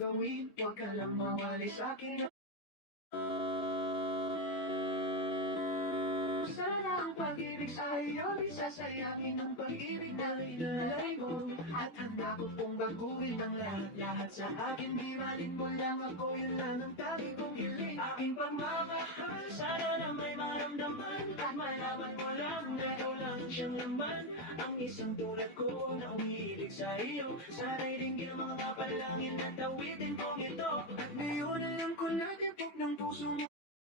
gawin, huwag ka lang mawali sa'kin. Sana ang pag-ibig sa iyo, isasayakin ng pag-ibig na inalay mo. At handa ko pong baguhin ang lahat sa akin. Di malin mo lang ako, yun lang ang tagi kong hiling. Aking pagmamahal, sana na may maramdaman. At malaman mo lang na ikaw lang siyang laman. Ang isang tulad ko na umiibig sa iyo. Sana'y ringgil mga palangin at awitin kong ito. At ngayon alam ko na tibok ng puso mo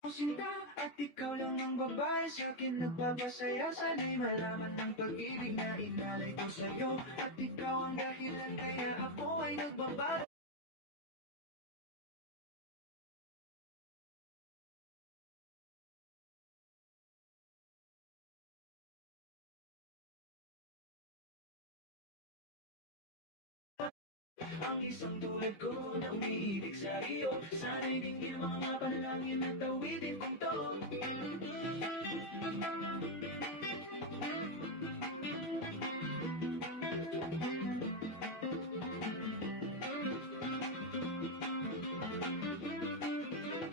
sinta, at ikaw lang ang babae sa'kin nagpapasaya. Sana'y malaman ng pag-ibig na inalay ko sa'yo. At ikaw ang dahilan kaya ako ay nagbabalik. Ang isang tulad ko na umiibig sa iyo. Sana'y dinggin mga panalangin at awitin kong to.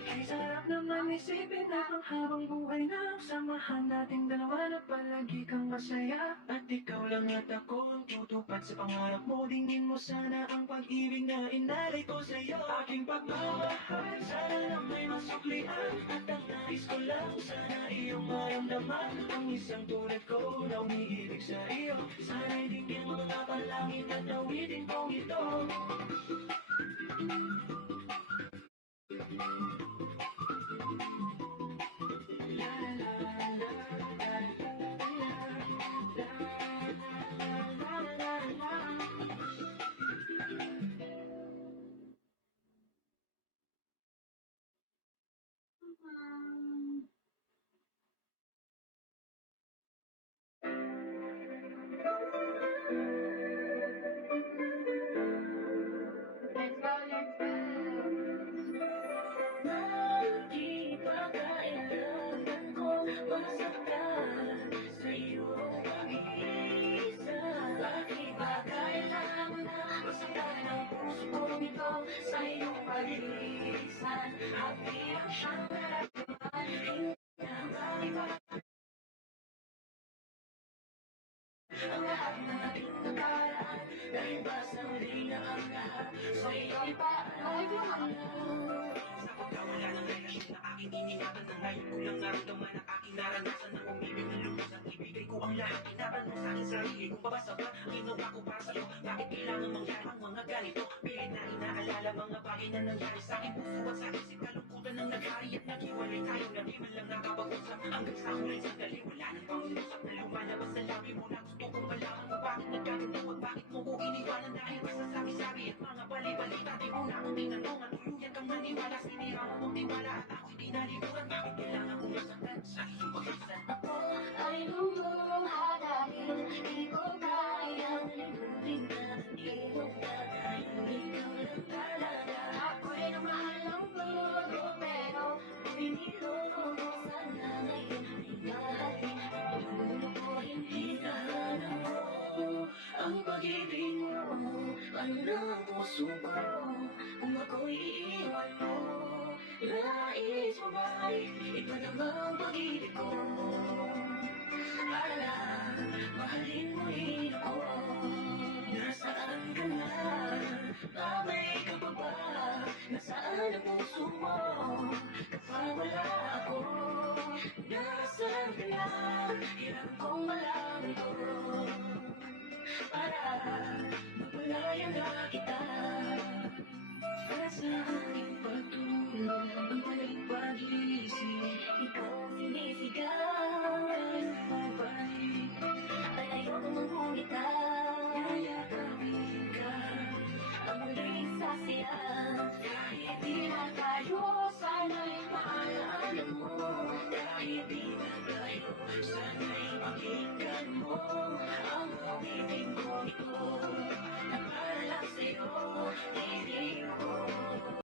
Ay sarap naman isipin na ang habang buhay na samahan nating dalawa na palagi kang masaya. At ikaw lang at ako ang tutupad sa pangarap mo. Dingin mo sana ang pag-ibig na inalay ko sa'yo. Aking pagmamahal, sana na may masuklian. At ang nais ko lang, sana iyong maramdaman. Ang isang tulad ko na umiibig sa iyo. Sana'y dinggin mo mga palangin at awitin kong ito. Let's go, let's go. Di ba kailangan ko masaktan sa iyong pag-iisa? Bakit ba kailangan na masaktan ang puso ko nito sa iyong pag-iisan? Happy ang siyang nararamdaman, hindi na iba. Ang lahat na ating nakaraan, dahil ba sa huli na ang lahat? So ikaw pa, ay Sa pagkawala ng relasyon na aking iningatan na ngayon ko lang naramdaman ang aking naranasan na umibig ng lubos at ibigay ko ang lahat. Inaban mo sa aking sarili kung babasa ba ang ginawa ko para sa'yo. Bakit kailangan mangyari ang mga ganito? Pilit na inaalala mga bagay na nangyari sa aking puso at sa isip. Kalungkutan ng naghari at naghiwalay tayo na di man lang nakapag-usap. Hanggang sa huling sandali wala nang pang-usap na lumalabas sa labi mo na gusto kong malaman kung bakit nagkaganito at bakit mo ko iniwanan dahil sa sabi-sabi at mga bali-balita. Di mo na akong tinanong at tuluyan kang maniwala. Sinira mo kong tiwala at ako'y di nalikuran. Bakit kailangan kong masaktan sa iyong pag-isan? ako ay lumuha dahil di ko kayang limutin na iyong dahil ikaw lang talaga. Ako'y namahal ng todo pero piniloko mo sana ngayon ay mahalin. Puno ko hindi nahanap ko ang pag-ibig mo. Ano na ang puso ko kung ako'y iiwan mo? Nais mo ba'y iba namang pag-ibig ko? Para mahalin mo rin ako. Nasaan ka na? Babay ka pa ba? Nasaan ang puso mo? Kapag wala ako, nasaan ka na? Hirap kong malaman ko. Para mapalaya na kita. Para sa aking pagtulog, ang